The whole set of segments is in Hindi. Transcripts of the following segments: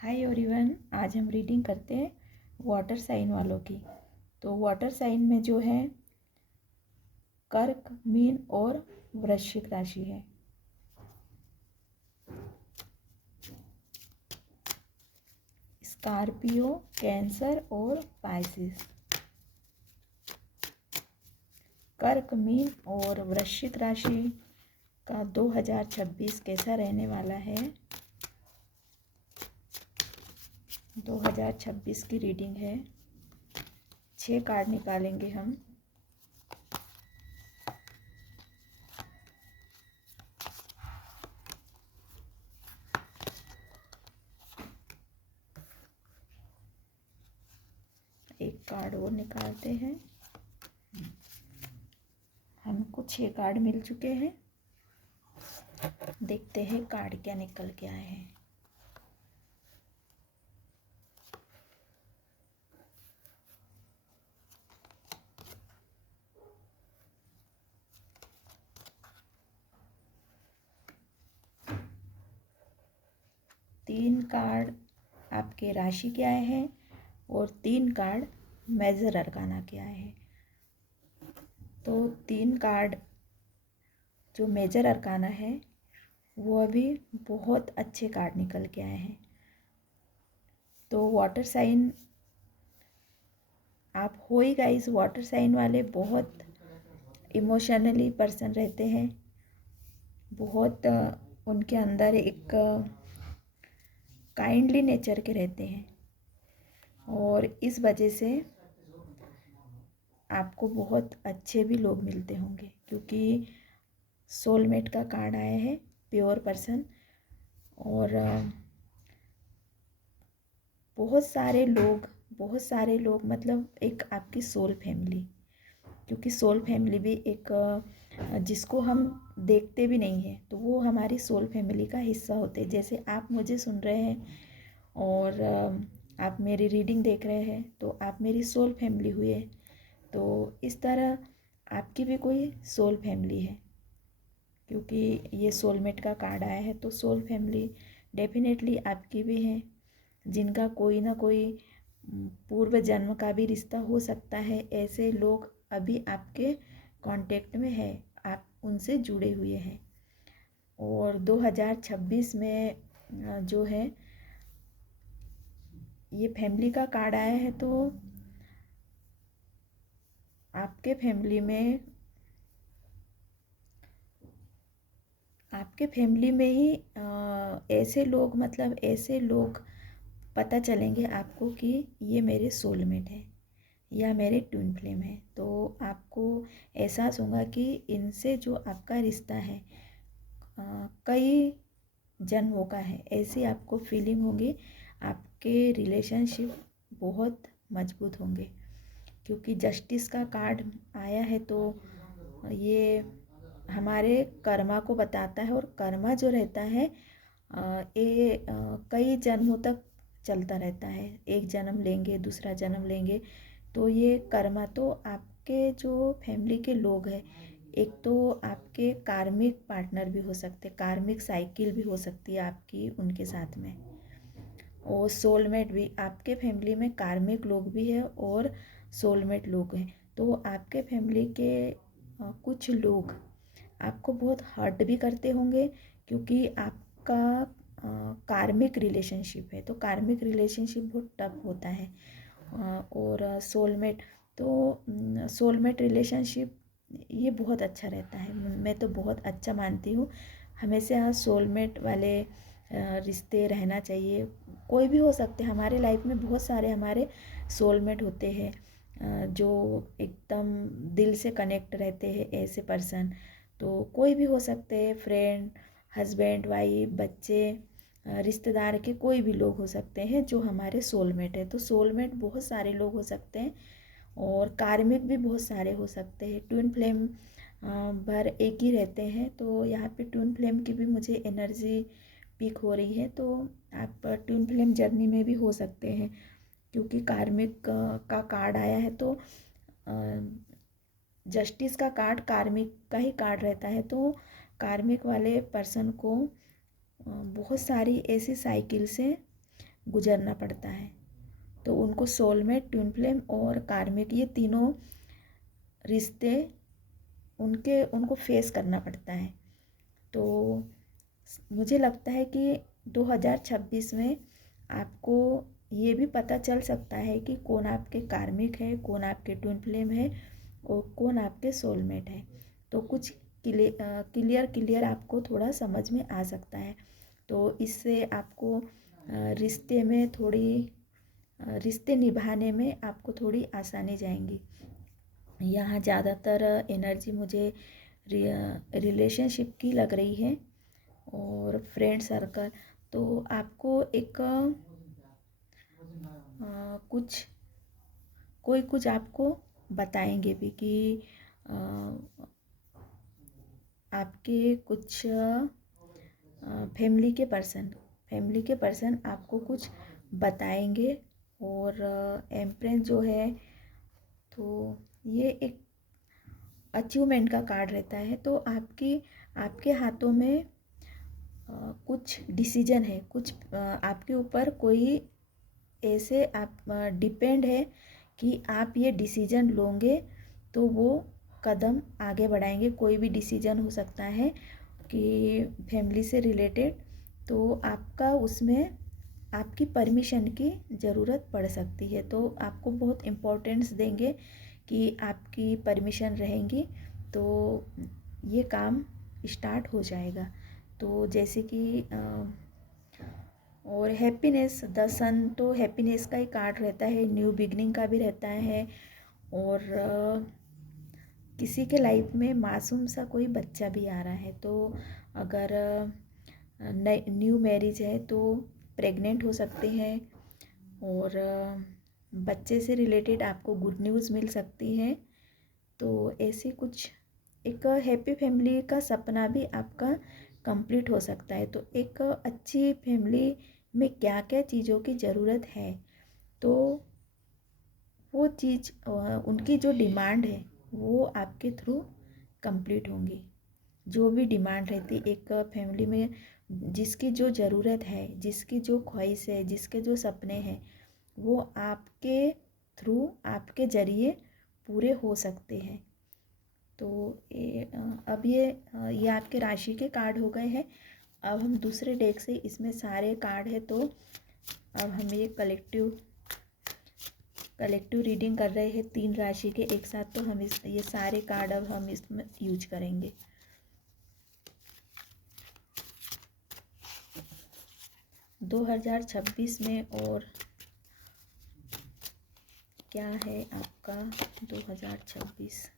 हाय एवरीवन, आज हम रीडिंग करते हैं वाटर साइन वालों की। तो वाटर साइन में जो है कर्क, मीन और वृश्चिक राशि है। स्कॉर्पियो, कैंसर और पाइसिस। कर्क, मीन और वृश्चिक राशि का 2026 कैसा रहने वाला है। 2026 की रीडिंग है। 6 कार्ड निकालेंगे हम। एक कार्ड और निकालते हैं। हमको 6 कार्ड मिल चुके हैं। देखते हैं कार्ड क्या निकल के आए हैं। तीन कार्ड आपके राशि के आए हैं और 3 कार्ड मेजर अरकाना के आए हैं। तो 3 कार्ड जो मेजर अरकाना है वो अभी बहुत अच्छे कार्ड निकल के आए हैं। तो वाटर साइन आप हो ही गाइस, वाटर साइन वाले बहुत इमोशनली पर्सन रहते हैं। बहुत उनके अंदर एक काइंडली नेचर के रहते हैं और इस वजह से आपको बहुत अच्छे भी लोग मिलते होंगे, क्योंकि सोलमेट का कार्ड आया है, प्योर पर्सन। और बहुत सारे लोग मतलब एक आपकी सोल फैमिली, क्योंकि सोल फैमिली भी एक जिसको हम देखते भी नहीं हैं तो वो हमारी सोल फैमिली का हिस्सा होते हैं। जैसे आप मुझे सुन रहे हैं और आप मेरी रीडिंग देख रहे हैं तो आप मेरी सोल फैमिली हुए। तो इस तरह आपकी भी कोई सोल फैमिली है, क्योंकि ये सोलमेट का कार्ड आया है। तो सोल फैमिली डेफिनेटली आपकी भी है, जिनका कोई ना कोई पूर्व जन्म का भी रिश्ता हो सकता है। ऐसे लोग अभी आपके कांटेक्ट में है, आप उनसे जुड़े हुए हैं। और 2026 में जो है ये फैमिली का कार्ड आया है, तो आपके फैमिली में ही ऐसे लोग पता चलेंगे आपको कि ये मेरे सोलमेट है या मेरे ट्विन फ्लेम है। तो आपको एहसास होगा कि इनसे जो आपका रिश्ता है कई जन्मों का है, ऐसी आपको फीलिंग होगी। आपके रिलेशनशिप बहुत मजबूत होंगे, क्योंकि जस्टिस का कार्ड आया है। तो ये हमारे कर्मा को बताता है, और कर्मा जो रहता है ये कई जन्मों तक चलता रहता है। एक जन्म लेंगे, दूसरा जन्म लेंगे। तो ये कर्मा तो आपके जो फैमिली के लोग हैं, एक तो आपके कार्मिक पार्टनर भी हो सकते, कार्मिक साइकिल भी हो सकती है आपकी उनके साथ में। और सोलमेट भी आपके फैमिली में कार्मिक लोग भी है और सोलमेट लोग हैं। तो आपके फैमिली के कुछ लोग आपको बहुत हर्ट भी करते होंगे, क्योंकि आपका कार्मिक रिलेशनशिप है। तो कार्मिक रिलेशनशिप बहुत टफ होता है। और सोलमेट रिलेशनशिप ये बहुत अच्छा रहता है। मैं तो बहुत अच्छा मानती हूँ। हमेशा सोलमेट वाले रिश्ते रहना चाहिए। कोई भी हो सकते हैं हमारे लाइफ में, बहुत सारे हमारे सोलमेट होते हैं जो एकदम दिल से कनेक्ट रहते हैं, ऐसे पर्सन। तो कोई भी हो सकते हैं, फ्रेंड, हस्बैंड, वाइफ, बच्चे, रिश्तेदार के कोई भी लोग हो सकते हैं जो हमारे सोलमेट है। तो सोलमेट बहुत सारे लोग हो सकते हैं और कार्मिक भी बहुत सारे हो सकते हैं। ट्विन फ्लेम भर एक ही रहते हैं। तो यहाँ पे ट्विन फ्लेम की भी मुझे एनर्जी पीक हो रही है। तो आप ट्विन फ्लेम जर्नी में भी हो सकते हैं, क्योंकि कार्मिक का कार्ड आया है। तो जस्टिस का कार्ड कार्मिक का ही कार्ड रहता है। तो कार्मिक वाले पर्सन को बहुत सारी ऐसी साइकिल से गुजरना पड़ता है। तो उनको सोलमेट, ट्विन फ्लेम और कार्मिक, ये तीनों रिश्ते उनको फेस करना पड़ता है। तो मुझे लगता है कि 2026 में आपको ये भी पता चल सकता है कि कौन आपके कार्मिक है, कौन आपके ट्विन फ्लेम है और कौन आपके सोलमेट है। तो कुछ क्लियर आपको थोड़ा समझ में आ सकता है। तो इससे आपको रिश्ते में रिश्ते निभाने में आपको थोड़ी आसानी जाएंगी। यहाँ ज़्यादातर एनर्जी मुझे रिलेशनशिप की लग रही है और फ्रेंड सर्कल। तो आपको एक कुछ आपको बताएंगे भी कि आपके कुछ फैमिली के पर्सन आपको कुछ बताएंगे। और एम्प्रेस जो है, तो ये एक अचीवमेंट का कार्ड रहता है। तो आपके हाथों में कुछ डिसीजन है, कुछ आपके ऊपर कोई ऐसे आप डिपेंड है कि आप ये डिसीजन लोगे तो वो कदम आगे बढ़ाएंगे। कोई भी डिसीजन हो सकता है कि फैमिली से रिलेटेड, तो आपका उसमें आपकी परमिशन की ज़रूरत पड़ सकती है। तो आपको बहुत इम्पोर्टेंस देंगे कि आपकी परमिशन रहेंगी तो ये काम स्टार्ट हो जाएगा। तो जैसे कि और हैप्पीनेस, द सन तो हैप्पीनेस का ही कार्ड रहता है, न्यू बिगनिंग का भी रहता है। और किसी के लाइफ में मासूम सा कोई बच्चा भी आ रहा है। तो अगर न्यू मैरिज है तो प्रेग्नेंट हो सकते हैं और बच्चे से रिलेटेड आपको गुड न्यूज़ मिल सकती है। तो ऐसे कुछ एक हैप्पी फैमिली का सपना भी आपका कंप्लीट हो सकता है। तो एक अच्छी फैमिली में क्या क्या चीज़ों की ज़रूरत है, तो वो चीज़ उनकी जो डिमांड है वो आपके थ्रू कंप्लीट होंगी। जो भी डिमांड रहती एक फैमिली में, जिसकी जो ज़रूरत है, जिसकी जो ख्वाहिश है, जिसके जो सपने हैं, वो आपके थ्रू, आपके ज़रिए पूरे हो सकते हैं। तो अब ये आपके राशि के कार्ड हो गए हैं। अब हम दूसरे डेक से, इसमें सारे कार्ड है तो अब हम ये कलेक्टिव रीडिंग कर रहे हैं 3 राशि के एक साथ। तो हम ये सारे कार्ड अब हम इसमें यूज करेंगे। दो 2026 में और क्या है आपका 2026।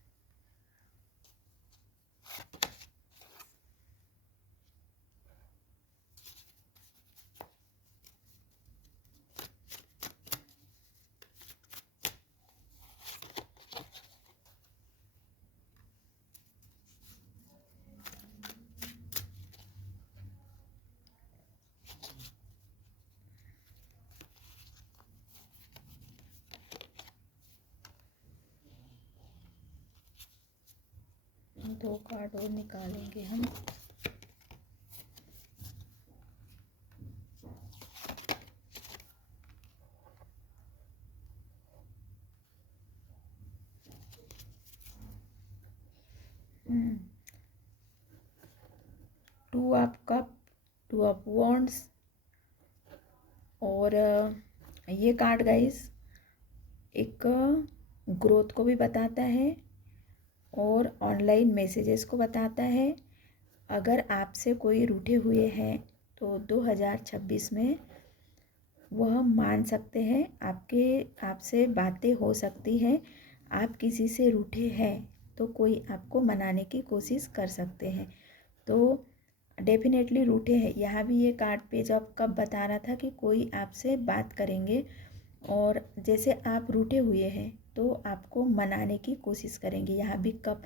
दो कार्ड और निकालेंगे हम। Two of cup, two of wands. और ये कार्ड गाइस एक ग्रोथ को भी बताता है और ऑनलाइन मैसेजेस को बताता है। अगर आपसे कोई रूठे हुए हैं तो 2026 में वह मान सकते हैं, आपसे बातें हो सकती हैं। आप किसी से रूठे हैं तो कोई आपको मनाने की कोशिश कर सकते हैं। तो डेफिनेटली रूठे हैं। यहाँ भी ये कार्ड पे जब कब बता रहा था कि कोई आपसे बात करेंगे और जैसे आप रूठे हुए हैं तो आपको मनाने की कोशिश करेंगे। यहाँ भी कप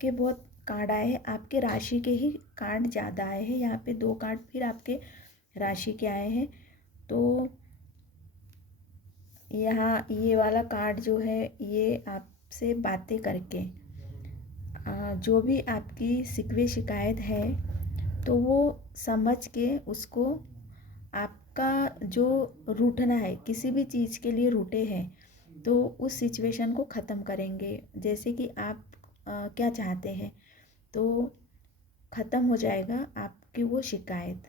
के बहुत कार्ड आए हैं, आपके राशि के ही कार्ड ज़्यादा आए हैं। यहाँ पे 2 कार्ड फिर आपके राशि के आए हैं। तो यहाँ ये वाला कार्ड जो है, ये आपसे बातें करके जो भी आपकी शिकवे शिकायत है तो वो समझ के उसको आपका जो रूठना है, किसी भी चीज़ के लिए रूठे हैं तो उस सिचुएशन को ख़त्म करेंगे। जैसे कि आप क्या चाहते हैं तो ख़त्म हो जाएगा आपकी वो शिकायत।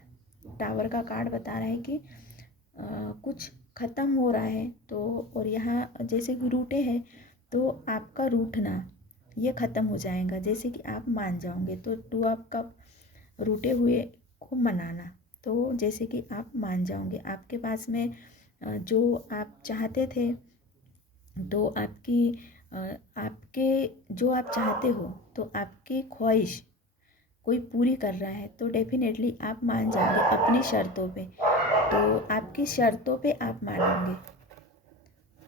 टावर का कार्ड बता रहा है कि कुछ ख़त्म हो रहा है तो, और यहाँ जैसे कि रूठे हैं तो आपका रूठना ये ख़त्म हो जाएगा। जैसे कि आप मान जाओगे तो टू आपका रूठे हुए को मनाना, तो जैसे कि आप मान जाओगे आपके पास में जो आप चाहते थे, तो आपके जो आप चाहते हो तो आपकी ख्वाहिश कोई पूरी कर रहा है तो डेफिनेटली आप मान जाओगे अपनी शर्तों पे। तो आपकी शर्तों पे आप मानोगे,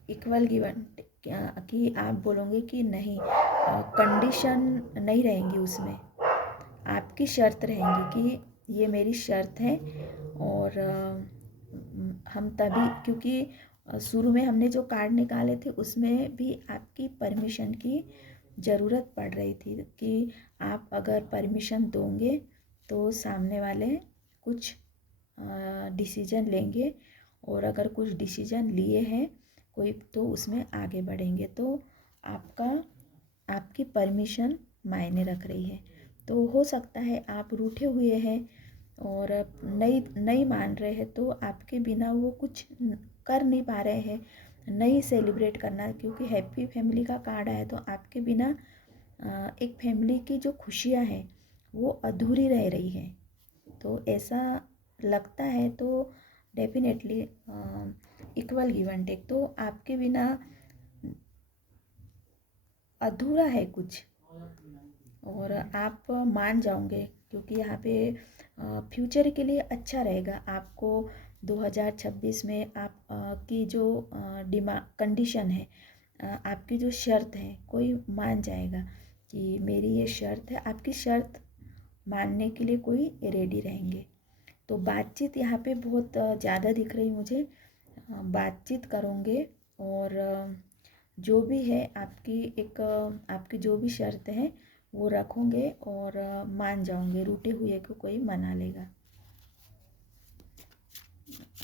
इक्वल गिवन कि आप बोलोगे कि नहीं, कंडीशन नहीं रहेंगी उसमें, आपकी शर्त रहेंगी कि ये मेरी शर्त है। और हम तभी, क्योंकि शुरू में हमने जो कार्ड निकाले थे उसमें भी आपकी परमिशन की ज़रूरत पड़ रही थी कि आप अगर परमिशन दोगे तो सामने वाले कुछ डिसीजन लेंगे, और अगर कुछ डिसीजन लिए हैं कोई तो उसमें आगे बढ़ेंगे। तो आपका आपकी परमिशन मायने रख रही है। तो हो सकता है आप रूठे हुए हैं और नहीं नहीं मान रहे हैं, तो आपके बिना वो कुछ कर नहीं पा रहे हैं, नहीं सेलिब्रेट करना, क्योंकि हैप्पी फैमिली का कार्ड आया तो आपके बिना एक फैमिली की जो खुशियाँ हैं वो अधूरी रह रही हैं। तो ऐसा लगता है तो definitely equal give and take, तो आपके बिना अधूरा है कुछ, और आप मान जाओगे क्योंकि यहाँ पे फ्यूचर के लिए अच्छा रहेगा आपको। 2026 में आप की जो कंडीशन है, आपकी जो शर्त है, कोई मान जाएगा कि मेरी ये शर्त है, आपकी शर्त मानने के लिए कोई रेडी रहेंगे। तो बातचीत यहाँ पे बहुत ज़्यादा दिख रही मुझे, बातचीत करोगे और जो भी है आपकी जो भी शर्त है वो रखोगे और मान जाओगे, रूठे हुए को कोई मना लेगा।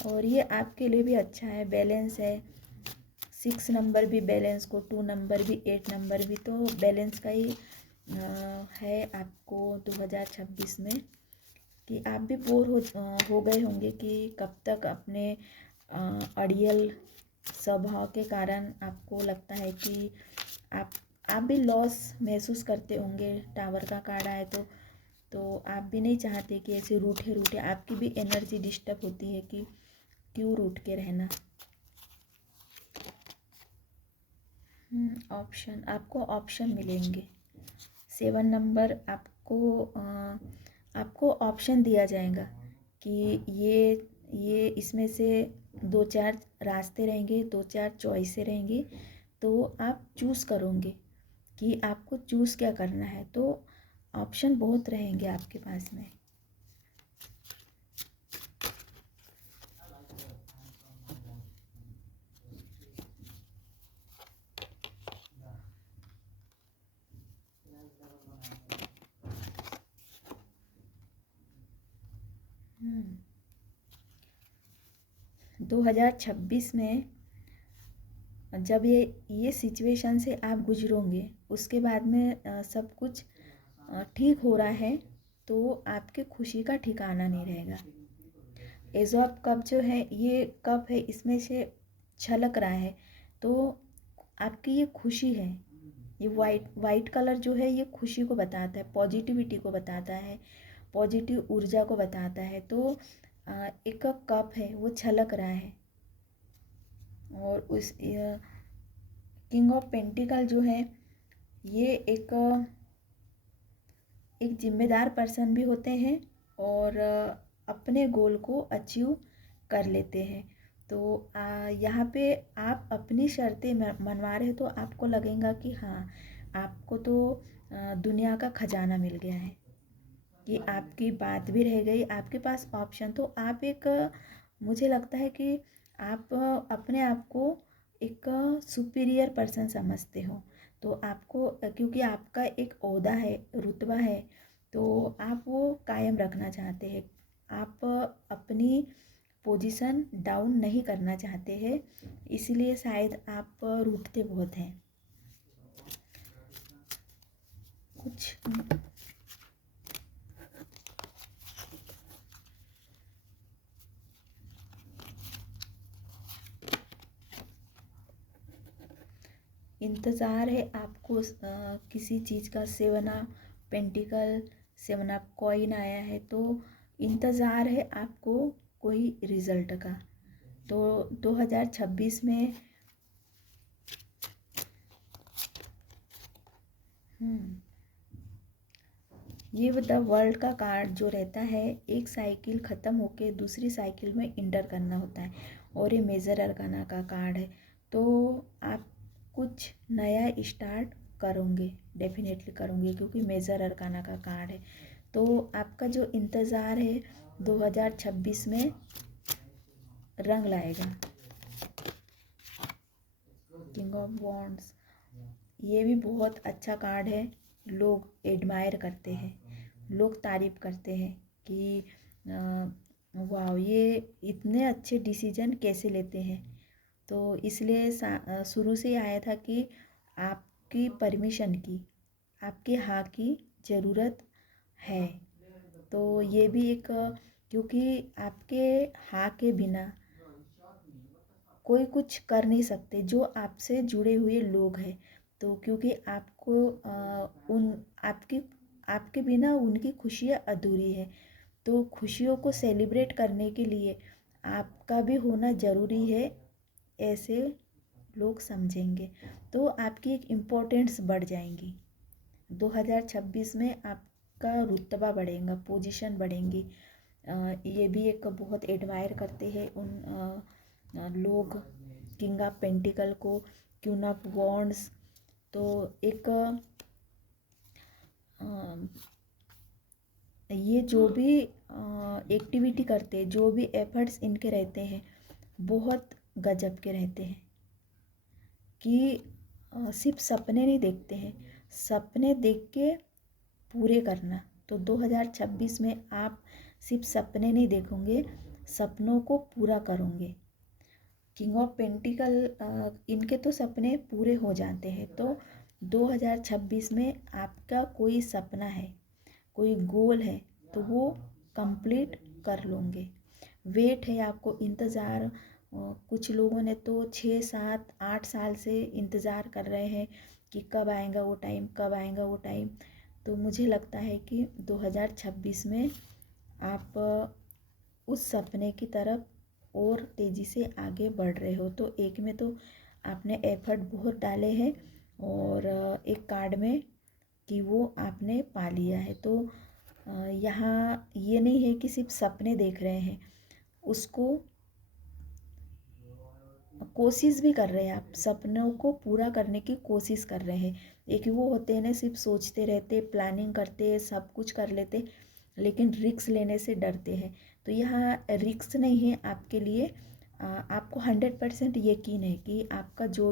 और ये आपके लिए भी अच्छा है, बैलेंस है, 6 नंबर भी बैलेंस को, 2 नंबर भी, 8 नंबर भी, तो बैलेंस का ही है आपको 2026 में। कि आप भी बोर हो गए होंगे कि कब तक अपने अड़ियल स्वभाव के कारण आपको लगता है कि आप भी लॉस महसूस करते होंगे। टावर का कार्ड आए तो आप भी नहीं चाहते कि ऐसे रूठे रूठे, आपकी भी एनर्जी डिस्टर्ब होती है कि क्यों रूठ के रहना। ऑप्शन, आपको ऑप्शन मिलेंगे। 7 नंबर आपको ऑप्शन दिया जाएगा कि ये इसमें से 2-4 रास्ते रहेंगे, 2-4 चॉइसें रहेंगी, तो आप चूज़ करोगे कि आपको चूज़ क्या करना है। तो ऑप्शन बहुत रहेंगे आपके पास में। हम्म 2026 में जब ये सिचुएशन से आप गुजरोगे, उसके बाद में सब कुछ ठीक हो रहा है तो आपके खुशी का ठिकाना नहीं रहेगा। एज ऑफ कप जो है, ये कप है, इसमें से छलक रहा है तो आपकी ये खुशी है। ये वाइट कलर जो है ये खुशी को बताता है, पॉजिटिविटी को बताता है, पॉजिटिव ऊर्जा को बताता है। तो एक कप है वो छलक रहा है। और उस किंग ऑफ पेंटिकल जो है ये एक जिम्मेदार पर्सन भी होते हैं और अपने गोल को अचीव कर लेते हैं। तो यहाँ पे आप अपनी शर्तें मनवा रहे हो तो आपको लगेगा कि हाँ, आपको तो दुनिया का खजाना मिल गया है, कि आपकी बात भी रह गई, आपके पास ऑप्शन। तो आप मुझे लगता है कि आप अपने आप को एक सुपीरियर पर्सन समझते हो। तो आपको, क्योंकि आपका एक ओहदा है, रुतबा है, तो आप वो कायम रखना चाहते हैं। आप अपनी पोजीशन डाउन नहीं करना चाहते हैं, इसलिए शायद आप रूठते बहुत हैं। कुछ इंतज़ार है आपको किसी चीज़ का। 7 ऑफ पेंटिकल, 7 ऑफ कॉइन आया है, तो इंतज़ार है आपको कोई रिज़ल्ट का। तो 2026 में ये द वर्ल्ड का कार्ड जो रहता है, एक साइकिल ख़त्म होके दूसरी साइकिल में इंटर करना होता है, और ये मेजर अरकाना का कार्ड है। तो आप कुछ नया स्टार्ट करोगे, डेफिनेटली करोगे, क्योंकि मेजर अरकाना का कार्ड है। तो आपका जो इंतज़ार है 2026 में रंग लाएगा। किंग ऑफ वॉन्ड्स, ये भी बहुत अच्छा कार्ड है। लोग एडमायर करते हैं, लोग तारीफ़ करते हैं कि वाह, ये इतने अच्छे डिसीजन कैसे लेते हैं। तो इसलिए शुरू से आया था कि आपकी परमिशन की, आपके हाँ की ज़रूरत है। तो ये भी एक, क्योंकि आपके हाँ के बिना कोई कुछ कर नहीं सकते जो आपसे जुड़े हुए लोग हैं। तो क्योंकि आपको उन आपकी आपके बिना उनकी खुशियाँ अधूरी है। तो खुशियों को सेलिब्रेट करने के लिए आपका भी होना ज़रूरी है, ऐसे लोग समझेंगे। तो आपकी एक इम्पोर्टेंस बढ़ जाएंगी। 2026 में आपका रुतबा बढ़ेगा, पोजीशन बढ़ेंगी। ये भी एक बहुत एडमायर करते हैं उन लोग किंग ऑफ पेंटिकल को, क्वीन ऑफ वॉन्ड्स। तो एक ये जो भी एक्टिविटी करते हैं, जो भी एफर्ट्स इनके रहते हैं, बहुत गजब के रहते हैं। कि सिर्फ सपने नहीं देखते हैं, सपने देख के पूरे करना। तो 2026 में आप सिर्फ सपने नहीं देखोगे, सपनों को पूरा करोगे। किंग ऑफ पेंटिकल, इनके तो सपने पूरे हो जाते हैं। तो 2026 में आपका कोई सपना है, कोई गोल है, तो वो कंप्लीट कर लोगे। वेट है आपको, इंतज़ार। कुछ लोगों ने तो 6, 7, 8 साल से इंतज़ार कर रहे हैं कि कब आएगा वो टाइम, कब आएगा वो टाइम। तो मुझे लगता है कि 2026 में आप उस सपने की तरफ और तेज़ी से आगे बढ़ रहे हो। तो एक में तो आपने एफर्ट बहुत डाले हैं, और एक कार्ड में कि वो आपने पा लिया है। तो यहाँ ये नहीं है कि सिर्फ सपने देख रहे हैं, उसको कोशिश भी कर रहे हैं। आप सपनों को पूरा करने की कोशिश कर रहे हैं। एक वो होते हैं ना, सिर्फ सोचते रहते, प्लानिंग करते, सब कुछ कर लेते, लेकिन रिस्क लेने से डरते हैं। तो यहाँ रिस्क नहीं है आपके लिए। आपको 100% यकीन है कि आपका जो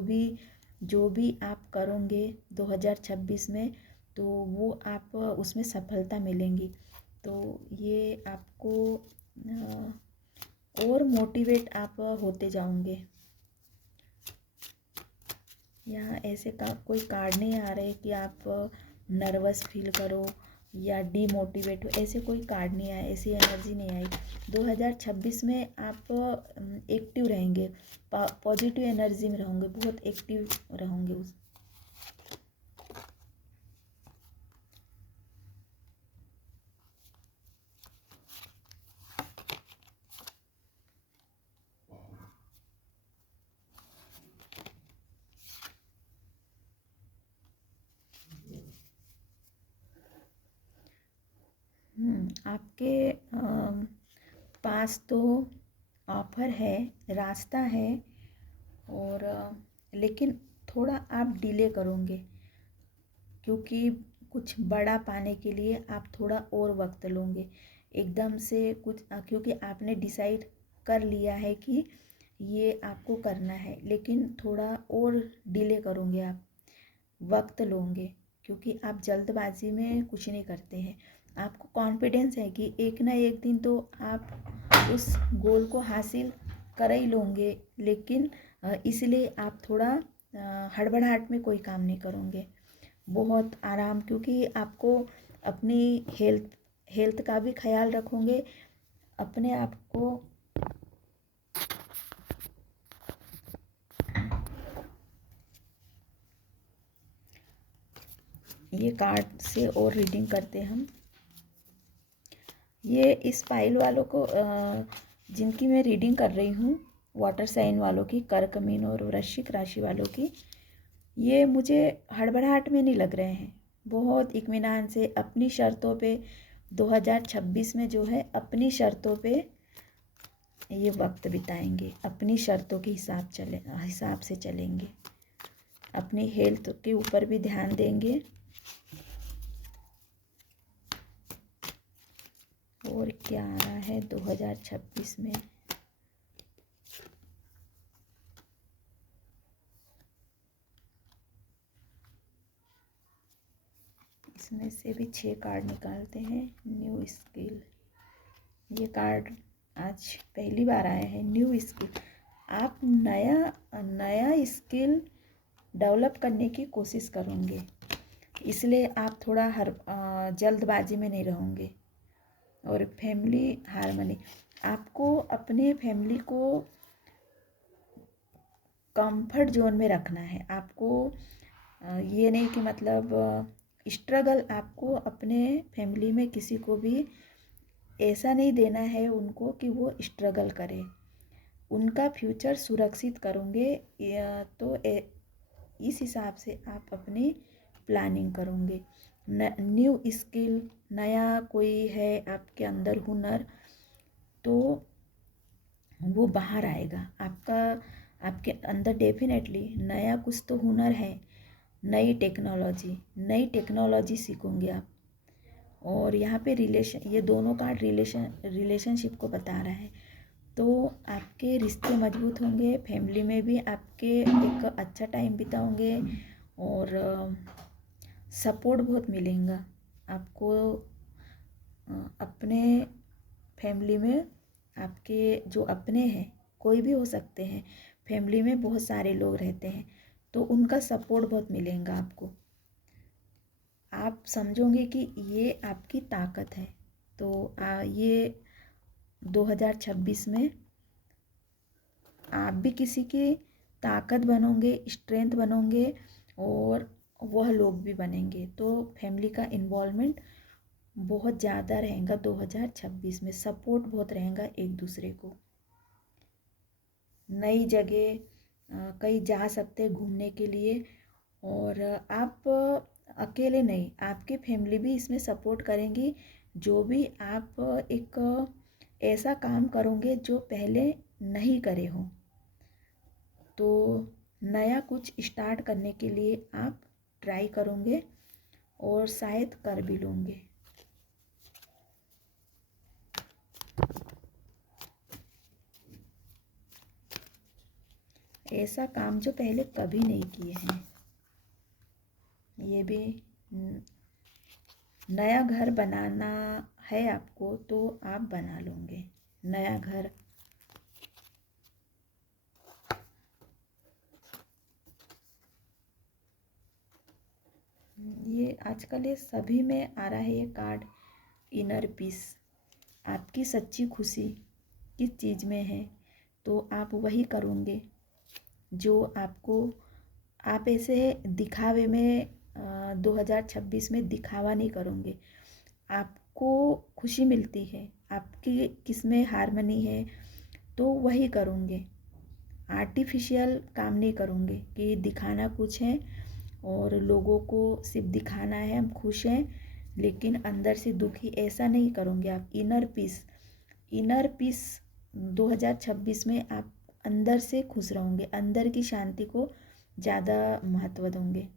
भी आप करोगे 2026 में, तो वो आप उसमें सफलता मिलेंगी। तो ये आपको और मोटिवेट आप होते जाओगे। यहाँ ऐसे का कोई कार्ड नहीं आ रहे कि आप नर्वस फील करो या डीमोटिवेट हो, ऐसे कोई कार्ड नहीं आए, ऐसी एनर्जी नहीं आई। 2026 में आप एक्टिव रहेंगे, पॉजिटिव एनर्जी में रहोगे, बहुत एक्टिव रहोगे उस। आपके पास तो ऑफर है, रास्ता है, और लेकिन थोड़ा आप डिले करोगे, क्योंकि कुछ बड़ा पाने के लिए आप थोड़ा और वक्त लोगे। एकदम से कुछ, क्योंकि आपने डिसाइड कर लिया है कि ये आपको करना है, लेकिन थोड़ा और डिले करोगे, आप वक्त लोगे, क्योंकि आप जल्दबाजी में कुछ नहीं करते हैं। आपको कॉन्फिडेंस है कि एक ना एक दिन तो आप उस गोल को हासिल कर ही लोगे, लेकिन इसलिए आप थोड़ा हड़बड़ाहट में कोई काम नहीं करोगे, बहुत आराम, क्योंकि आपको अपनी हेल्थ का भी ख्याल रखोगे, अपने आप को ये कार्ड से और रीडिंग करते हम। ये इस पाइल वालों को जिनकी मैं रीडिंग कर रही हूँ, वाटर साइन वालों की, कर्क, मीन और वृश्चिक राशि वालों की, ये मुझे हड़बड़ाहट में नहीं लग रहे हैं, बहुत इत्मीनान से अपनी शर्तों पे 2026 में जो है अपनी शर्तों पे ये वक्त बिताएंगे, अपनी शर्तों के हिसाब से चलेंगे, अपनी हेल्थ के ऊपर भी ध्यान देंगे। और क्या आ रहा है 2026 में? इसमें से भी 6 कार्ड निकालते हैं। न्यू स्किल, ये कार्ड आज पहली बार आया है। न्यू स्किल, आप नया स्किल डेवलप करने की कोशिश करोगे, इसलिए आप थोड़ा जल्दबाजी में नहीं रहोगे। और फैमिली हार्मनी, आपको अपने फैमिली को कंफर्ट जोन में रखना है। आपको ये नहीं कि मतलब स्ट्रगल, आपको अपने फैमिली में किसी को भी ऐसा नहीं देना है उनको कि वो स्ट्रगल करे, उनका फ्यूचर सुरक्षित करोगे, तो इस हिसाब से आप अपनी प्लानिंग करोगे। न्यू स्किल, नया कोई है आपके अंदर हुनर, तो वो बाहर आएगा, आपके अंदर डेफिनेटली नया कुछ तो हुनर है। नई टेक्नोलॉजी सीखोगे आप। और यहाँ पे ये दोनों कार्ड रिलेशनशिप को बता रहा है, तो आपके रिश्ते मजबूत होंगे, फैमिली में भी आपके एक अच्छा टाइम बिताओगे और सपोर्ट बहुत मिलेगा आपको। अपने फैमिली में आपके जो अपने हैं, कोई भी हो सकते हैं, फैमिली में बहुत सारे लोग रहते हैं, तो उनका सपोर्ट बहुत मिलेगा आपको। आप समझोगे कि ये आपकी ताकत है। तो ये 2026 में आप भी किसी की ताकत बनोगे, स्ट्रेंथ बनोगे, और वह लोग भी बनेंगे। तो फैमिली का इन्वॉल्वमेंट बहुत ज़्यादा रहेगा 2026 में, सपोर्ट बहुत रहेगा एक दूसरे को। नई जगह कहीं जा सकते हैं घूमने के लिए, और आप अकेले नहीं, आपकी फैमिली भी इसमें सपोर्ट करेंगी। जो भी आप एक ऐसा काम करोगे जो पहले नहीं करे हो, तो नया कुछ स्टार्ट करने के लिए आप ट्राई करोगे और शायद कर भी लोगे। ऐसा काम जो पहले कभी नहीं किए हैं, ये भी नया घर बनाना है आपको, तो आप बना लोगे नया घर। ये आजकल ये सभी में आ रहा है ये कार्ड, इनर पीस। आपकी सच्ची खुशी किस चीज़ में है, तो आप वही करोगे जो आपको, आप ऐसे दिखावे में 2026 में दिखावा नहीं करोगे। आपको खुशी मिलती है, आपकी किसमें हार्मनी है, तो वही करोगे। आर्टिफिशियल काम नहीं करोगे कि दिखाना कुछ है और लोगों को सिर्फ दिखाना है हम खुश हैं लेकिन अंदर से दुखी, ऐसा नहीं करोगे आप। इनर पीस 2026 में आप अंदर से खुश रहोगे, अंदर की शांति को ज़्यादा महत्व दोगे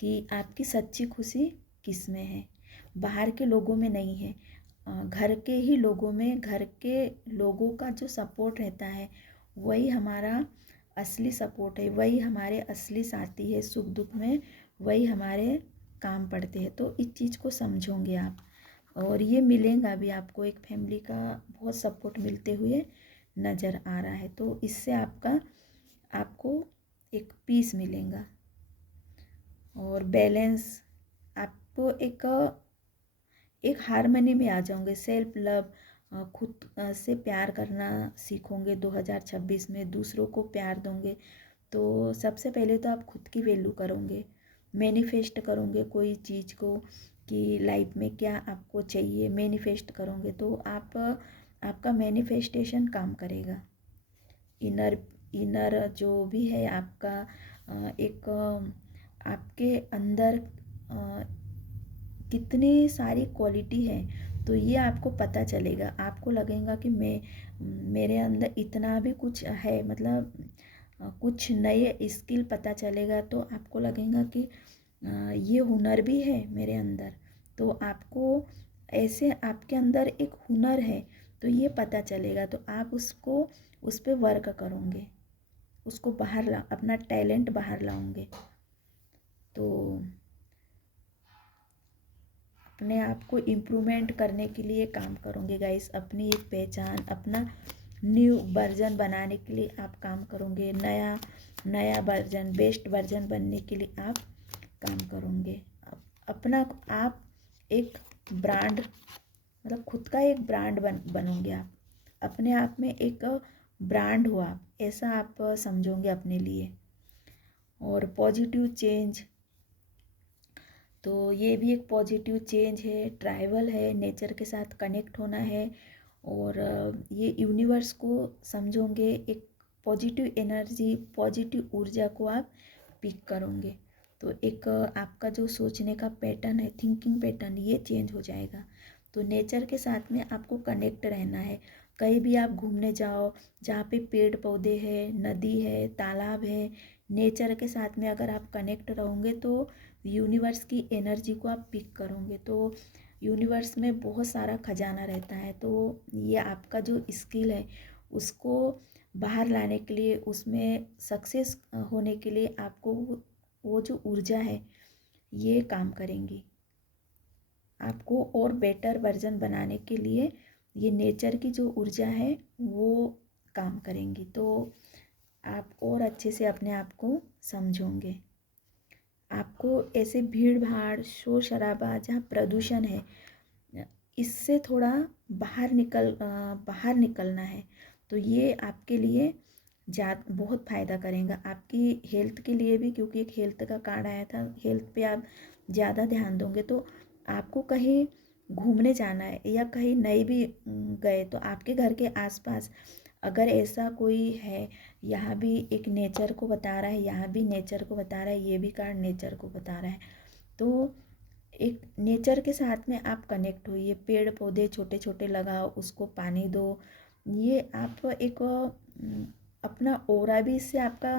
कि आपकी सच्ची खुशी किस में है, बाहर के लोगों में नहीं है। घर के ही लोगों में, घर के लोगों का जो सपोर्ट रहता है वही हमारा असली सपोर्ट है, वही हमारे असली साथी है। सुख दुख में वही हमारे काम पड़ते हैं। तो इस चीज़ को समझोगे आप। और ये मिलेगा भी आपको, एक फैमिली का बहुत सपोर्ट मिलते हुए नज़र आ रहा है। तो इससे आपको एक पीस मिलेगा और बैलेंस, आपको एक हार्मनी में आ जाओगे। सेल्फ लव, खुद से प्यार करना सीखोगे 2026 में, दूसरों को प्यार दोगे। तो सबसे पहले तो आप खुद की वैल्यू करोगे, मैनिफेस्ट करोगे कोई चीज़ को कि लाइफ में क्या आपको चाहिए, मैनिफेस्ट करोगे तो आपका मैनिफेस्टेशन काम करेगा। इनर जो भी है आपका, एक आपके अंदर कितनी सारी क्वालिटी है, तो ये आपको पता चलेगा। आपको लगेगा कि मेरे अंदर इतना भी कुछ है, मतलब कुछ नए स्किल पता चलेगा, तो आपको लगेगा कि ये हुनर भी है मेरे अंदर। तो आपको ऐसे आपके अंदर एक हुनर है तो ये पता चलेगा, तो आप उस पर वर्क करोगे, उसको बाहर अपना टैलेंट बाहर लाओगे। तो अपने आप को इम्प्रूवमेंट करने के लिए काम करोगे गाइस। अपनी एक पहचान, अपना न्यू वर्जन बनाने के लिए आप काम करोगे। नया वर्जन, बेस्ट वर्जन बनने के लिए आप काम करोगे। अपना आप एक ब्रांड, मतलब खुद का एक ब्रांड बनोगे आप। अपने आप में एक ब्रांड हो आप, ऐसा आप समझोगे अपने लिए। और पॉजिटिव चेंज, तो ये भी एक पॉजिटिव चेंज है। ट्रैवल है, नेचर के साथ कनेक्ट होना है, और ये यूनिवर्स को समझोगे। एक पॉजिटिव एनर्जी, पॉजिटिव ऊर्जा को आप पिक करोगे। तो एक आपका जो सोचने का पैटर्न है, थिंकिंग पैटर्न, ये चेंज हो जाएगा। तो नेचर के साथ में आपको कनेक्ट रहना है। कहीं भी आप घूमने जाओ, जहाँ पे पेड़ पौधे हैं, नदी है, तालाब है, नेचर के साथ में अगर आप कनेक्ट रहोगे तो यूनिवर्स की एनर्जी को आप पिक करोगे। तो यूनिवर्स में बहुत सारा खजाना रहता है। तो ये आपका जो स्किल है उसको बाहर लाने के लिए, उसमें सक्सेस होने के लिए आपको वो जो ऊर्जा है ये काम करेंगी। आपको और बेटर वर्जन बनाने के लिए ये नेचर की जो ऊर्जा है वो काम करेंगी। तो आप और अच्छे से अपने आप को समझोगे। आपको ऐसे भीड़ भाड़, शोर शराबा, जहाँ प्रदूषण है, इससे थोड़ा बाहर निकलना है। तो ये आपके लिए बहुत फ़ायदा करेगा, आपकी हेल्थ के लिए भी, क्योंकि एक हेल्थ का कार्ड आया था। हेल्थ पे आप ज़्यादा ध्यान दोगे तो आपको कहीं घूमने जाना है या कहीं नहीं भी गए तो आपके घर के आसपास अगर ऐसा कोई है, यहाँ भी एक नेचर को बता रहा है, यहाँ भी नेचर को बता रहा है, ये भी कार्ड नेचर को बता रहा है। तो एक नेचर के साथ में आप कनेक्ट होइए, पेड़ पौधे छोटे छोटे लगाओ, उसको पानी दो। ये आप एक अपना ओरा भी इससे आपका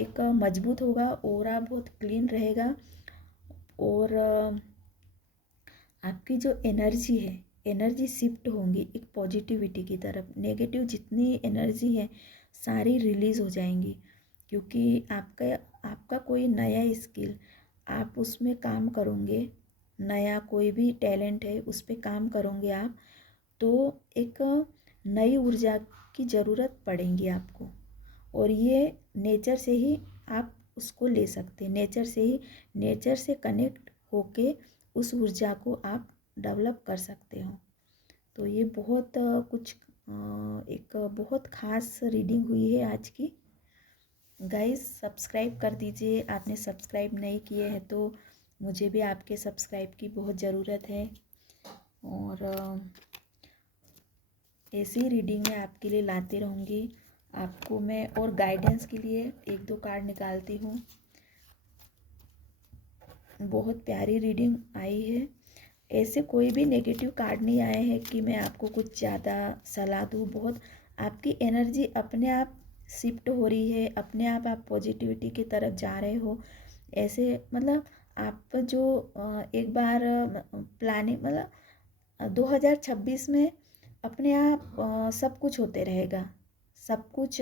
एक मजबूत होगा, ओरा बहुत क्लीन रहेगा। और आपकी जो एनर्जी है, एनर्जी शिफ्ट होंगी एक पॉजिटिविटी की तरफ। नेगेटिव जितनी एनर्जी है सारी रिलीज़ हो जाएंगी, क्योंकि आपका कोई नया स्किल, आप उसमें काम करोगे, नया कोई भी टैलेंट है उस पर काम करोगे आप, तो एक नई ऊर्जा की ज़रूरत पड़ेगी आपको। और ये नेचर से ही आप उसको ले सकते हैं, नेचर से कनेक्ट होके उस ऊर्जा को आप डेवलप कर सकते हो। तो ये बहुत एक बहुत ख़ास रीडिंग हुई है आज की। गाइस सब्सक्राइब कर दीजिए, आपने सब्सक्राइब नहीं किए हैं तो मुझे भी आपके सब्सक्राइब की बहुत ज़रूरत है। और ऐसी रीडिंग मैं आपके लिए लाती रहूँगी। आपको मैं और गाइडेंस के लिए 1-2 कार्ड निकालती हूँ। बहुत प्यारी रीडिंग आई है। ऐसे कोई भी नेगेटिव कार्ड नहीं आए हैं कि मैं आपको कुछ ज़्यादा सलाह दूँ। बहुत आपकी एनर्जी अपने आप शिफ्ट हो रही है, अपने आप पॉजिटिविटी की तरफ जा रहे हो। ऐसे मतलब आप जो एक बार प्लानिंग, मतलब 2026 में अपने आप सब कुछ होते रहेगा, सब कुछ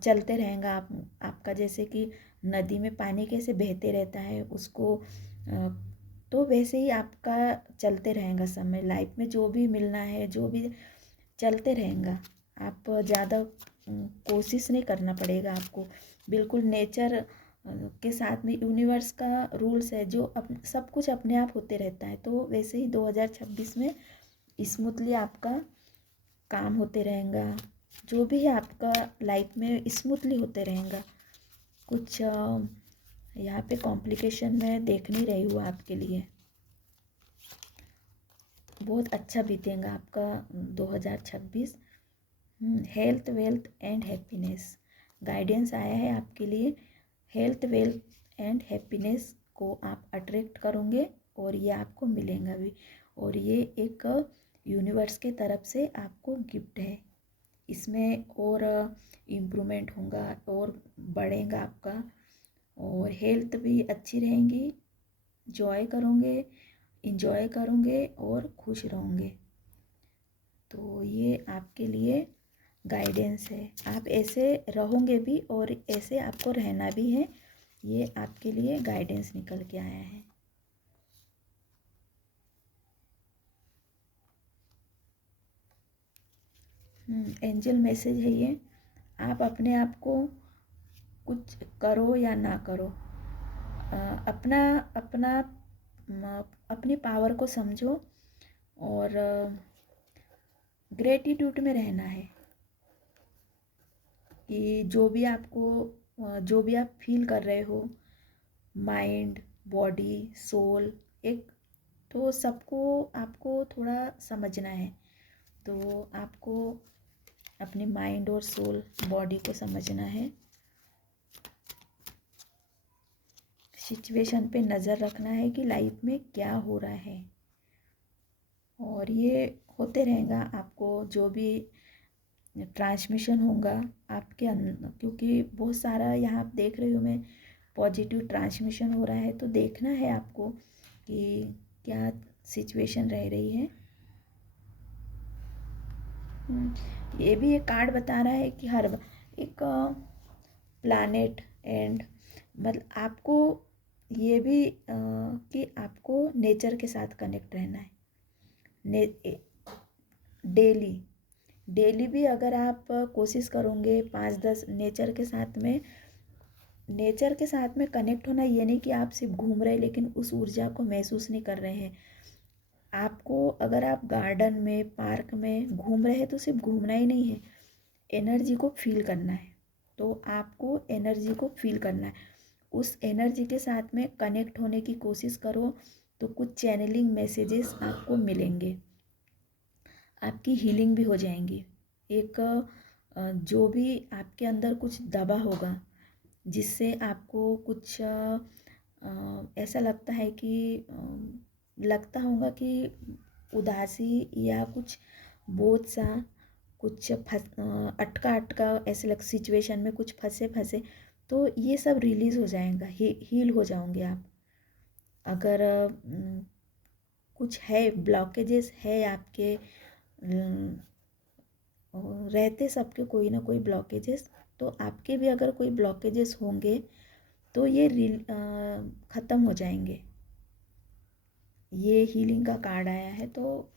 चलते रहेगा। आपका जैसे कि नदी में पानी कैसे बहते रहता है, उसको तो वैसे ही आपका चलते रहेगा समय, लाइफ में जो भी मिलना है, जो भी चलते रहेगा। आप ज़्यादा कोशिश नहीं करना पड़ेगा आपको। बिल्कुल नेचर के साथ में यूनिवर्स का रूल्स है, जो सब कुछ अपने आप होते रहता है। तो वैसे ही 2026 में स्मूथली आपका काम होते रहेगा, जो भी है आपका लाइफ में स्मूथली होते रहेगा। कुछ यहाँ पे कॉम्प्लिकेशन मैं देख नहीं रही हूँ आपके लिए। बहुत अच्छा बीतेगा आपका 2026। Health, wealth and happiness guidance आया है आपके लिए। हेल्थ, वेल्थ एंड हैप्पीनेस को आप अट्रैक्ट करोगे और ये आपको मिलेगा भी। और ये एक यूनिवर्स के तरफ से आपको गिफ्ट है। इसमें और इम्प्रूवमेंट होगा और बढ़ेगा आपका। और हेल्थ भी अच्छी रहेंगी, जॉय करोगे, इंजॉय करोगे और खुश रहोगे। तो ये आपके लिए गाइडेंस है। आप ऐसे रहोगे भी और ऐसे आपको रहना भी है। ये आपके लिए गाइडेंस निकल के आया है। एंजल मैसेज है ये। आप अपने आप को कुछ करो या ना करो, अपना अपना अपनी पावर को समझो और ग्रेटिट्यूड में रहना है कि जो भी आप फील कर रहे हो, माइंड, बॉडी, सोल, एक तो सबको आपको थोड़ा समझना है। तो आपको अपने माइंड और सोल, बॉडी को समझना है। सिचुएशन पे नज़र रखना है कि लाइफ में क्या हो रहा है। और ये होते रहेगा आपको जो भी ट्रांसमिशन होगा आपके अंदर, क्योंकि बहुत सारा यहाँ आप देख रही हूँ मैं पॉजिटिव ट्रांसमिशन हो रहा है। तो देखना है आपको कि क्या सिचुएशन रह रही है। ये भी एक कार्ड बता रहा है कि हर एक प्लैनेट एंड मतलब आपको ये भी कि आपको नेचर के साथ कनेक्ट रहना है। डेली डेली भी अगर आप कोशिश करोगे 5-10 नेचर के साथ में कनेक्ट होना, ये नहीं कि आप सिर्फ घूम रहे लेकिन उस ऊर्जा को महसूस नहीं कर रहे हैं। आपको अगर आप गार्डन में, पार्क में घूम रहे हैं तो सिर्फ घूमना ही नहीं है, एनर्जी को फील करना है। तो आपको एनर्जी को फील करना है, उस एनर्जी के साथ में कनेक्ट होने की कोशिश करो। तो कुछ चैनलिंग मैसेजेस आपको मिलेंगे, आपकी हीलिंग भी हो जाएंगी। एक जो भी आपके अंदर कुछ दबा होगा जिससे आपको कुछ ऐसा लगता है कि लगता होगा कि उदासी या कुछ बोझ सा, कुछ अटका अटका ऐसे लग सिचुएशन में कुछ फंसे फंसे, तो ये सब रिलीज़ हो जाएगा, हील हो जाओगे आप। अगर कुछ है, ब्लॉकेजेस है आपके, रहते सबके कोई ना कोई ब्लॉकेजेस, तो आपके भी अगर कोई ब्लॉकेजेस होंगे तो ये ख़त्म हो जाएंगे। ये हीलिंग का कार्ड आया है। तो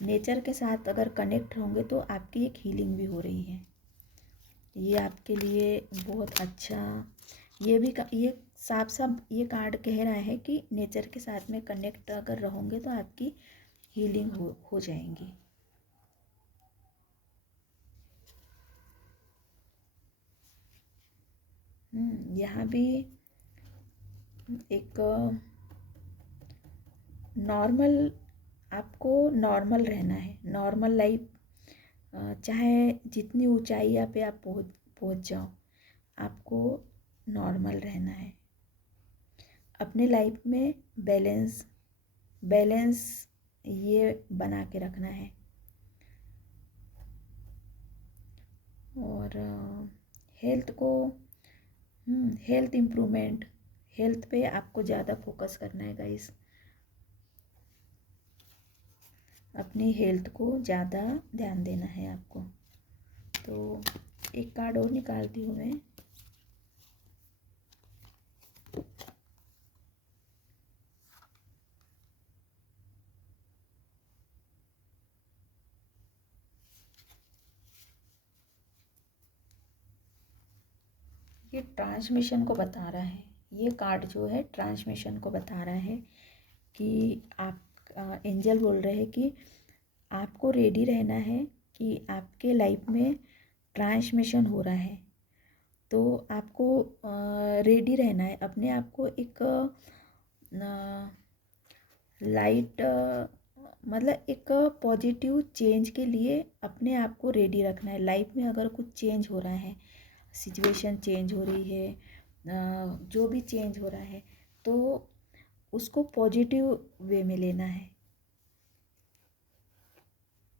नेचर के साथ अगर कनेक्ट होंगे तो आपकी एक हीलिंग भी हो रही है। ये आपके लिए बहुत अच्छा, ये साफ साफ ये कार्ड कह रहा है कि नेचर के साथ में कनेक्ट अगर रहोगे तो आपकी हीलिंग हो जाएंगी। यहाँ भी एक नॉर्मल, आपको नॉर्मल रहना है, नॉर्मल लाइफ, चाहे जितनी ऊंचाई पे आप पहुँच जाओ, आपको नॉर्मल रहना है। अपने लाइफ में बैलेंस बैलेंस ये बना के रखना है। और हेल्थ को हेल्थ इम्प्रूवमेंट, हेल्थ पे आपको ज़्यादा फोकस करना है गाइस। अपनी हेल्थ को ज़्यादा ध्यान देना है आपको। तो एक कार्ड और निकालती हूँ मैं। ये ट्रांसमिशन को बता रहा है, ये कार्ड जो है ट्रांसमिशन को बता रहा है कि आप एंजल बोल रहे हैं कि आपको रेडी रहना है कि आपके लाइफ में ट्रांसमिशन हो रहा है। तो आपको रेडी रहना है, अपने आप को एक लाइट मतलब एक पॉजिटिव चेंज के लिए अपने आप को रेडी रखना है। लाइफ में अगर कुछ चेंज हो रहा है, सिचुएशन चेंज हो रही है, जो भी चेंज हो रहा है, तो उसको पॉजिटिव वे में लेना है।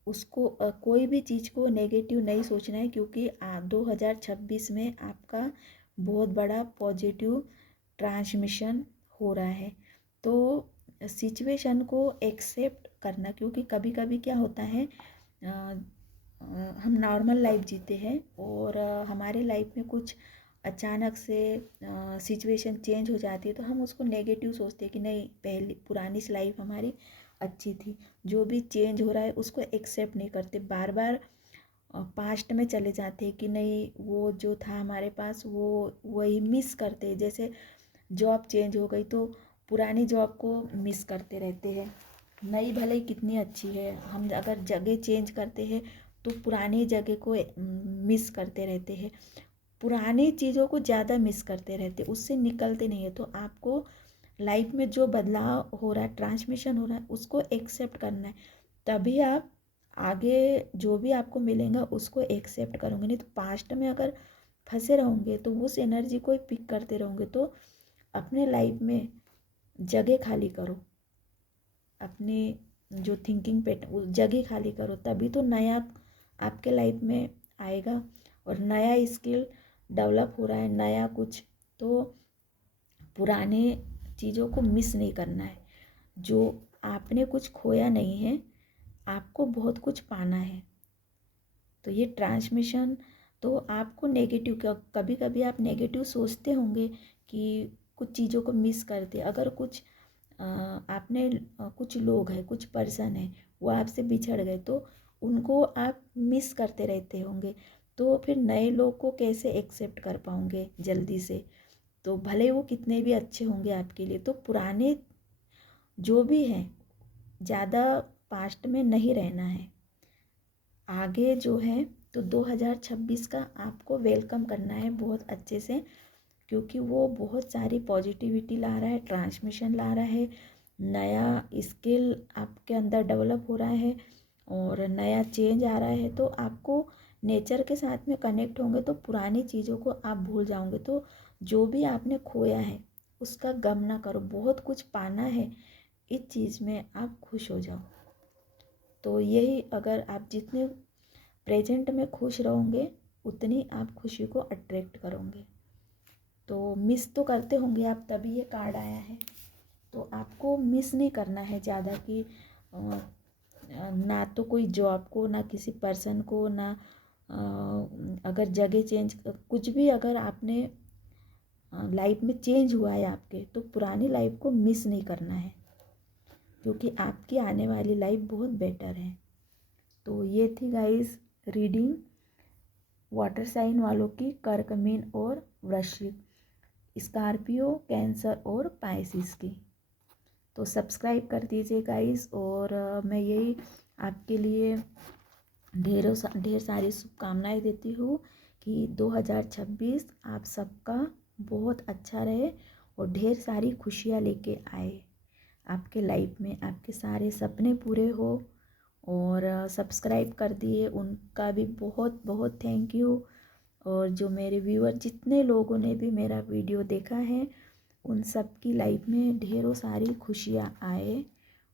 उसको कोई भी चीज़ को नेगेटिव नहीं सोचना है, क्योंकि 2026 में आपका बहुत बड़ा पॉजिटिव ट्रांसमिशन हो रहा है। तो सिचुएशन को एक्सेप्ट करना, क्योंकि कभी कभी क्या होता है, हम नॉर्मल लाइफ जीते हैं और हमारे लाइफ में कुछ अचानक से सिचुएशन चेंज हो जाती है, तो हम उसको नेगेटिव सोचते हैं कि नहीं, पहले पुरानी लाइफ हमारी अच्छी थी। जो भी चेंज हो रहा है उसको एक्सेप्ट नहीं करते, बार बार पास्ट में चले जाते हैं कि नहीं, वो जो था हमारे पास वो वही मिस करते हैं। जैसे जॉब चेंज हो गई तो पुरानी जॉब को मिस करते रहते हैं। नई भले ही कितनी अच्छी है, हम अगर जगह चेंज करते हैं तो पुरानी जगह को मिस करते रहते हैं, पुरानी चीज़ों को ज़्यादा मिस करते रहते, उससे निकलते नहीं है। तो आपको लाइफ में जो बदलाव हो रहा है, ट्रांसमिशन हो रहा है, उसको एक्सेप्ट करना है। तभी आप आगे जो भी आपको मिलेगा उसको एक्सेप्ट करोगे। नहीं तो पास्ट में अगर फंसे रहोगे तो उस एनर्जी को पिक करते रहोगे, तो अपने लाइफ में जगह खाली करो, अपनी जो थिंकिंग पे उस जगह खाली करो, तभी तो नया आपके लाइफ में आएगा। और नया स्किल डेवलप हो रहा है, नया कुछ, तो पुराने चीज़ों को मिस नहीं करना है। जो आपने कुछ खोया नहीं है, आपको बहुत कुछ पाना है। तो ये ट्रांसमिशन, तो आपको नेगेटिव, कभी कभी आप नेगेटिव सोचते होंगे कि कुछ चीज़ों को मिस करते, अगर कुछ आपने कुछ लोग हैं, कुछ पर्सन है, वो आपसे बिछड़ गए तो उनको आप मिस करते रहते होंगे, तो फिर नए लोग को कैसे एक्सेप्ट कर पाओगे जल्दी से। तो भले वो कितने भी अच्छे होंगे आपके लिए, तो पुराने जो भी हैं ज़्यादा पास्ट में नहीं रहना है। आगे जो है तो 2026 का आपको वेलकम करना है बहुत अच्छे से, क्योंकि वो बहुत सारी पॉजिटिविटी ला रहा है, ट्रांसमिशन ला रहा है, नया स्किल आपके अंदर डेवलप हो रहा है और नया चेंज आ रहा है। तो आपको नेचर के साथ में कनेक्ट होंगे तो पुरानी चीज़ों को आप भूल जाओगे। तो जो भी आपने खोया है उसका गम ना करो, बहुत कुछ पाना है, इस चीज़ में आप खुश हो जाओ। तो यही, अगर आप जितने प्रेजेंट में खुश रहोगे उतनी आप खुशी को अट्रैक्ट करोगे। तो मिस तो करते होंगे आप, तभी ये कार्ड आया है। तो आपको मिस नहीं करना है ज़्यादा कि ना तो कोई जॉब को, ना किसी पर्सन को, ना अगर जगह चेंज, कुछ भी अगर आपने लाइफ में चेंज हुआ है आपके, तो पुरानी लाइफ को मिस नहीं करना है, क्योंकि आपकी आने वाली लाइफ बहुत बेटर है। तो ये थी गाइस रीडिंग वाटर साइन वालों की, कर्क, मीन और वृश्चिक, स्कॉर्पियो, कैंसर और पाइसिस की। तो सब्सक्राइब कर दीजिए गाइस, और मैं यही आपके लिए ढेर सारी शुभकामनाएं देती हूँ कि 2026 आप सबका बहुत अच्छा रहे और ढेर सारी खुशियाँ लेके आए आपके लाइफ में, आपके सारे सपने पूरे हो। और सब्सक्राइब कर दिए उनका भी बहुत बहुत थैंक यू। और जो मेरे व्यूअर, जितने लोगों ने भी मेरा वीडियो देखा है, उन सब की लाइफ में ढेरों सारी खुशियाँ आए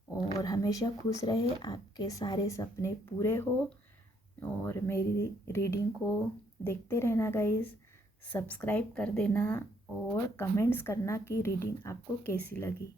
और हमेशा खुश रहे, आपके सारे सपने पूरे हो। और मेरी रीडिंग को देखते रहना गाइस, सब्सक्राइब कर देना और कमेंट्स करना कि रीडिंग आपको कैसी लगी।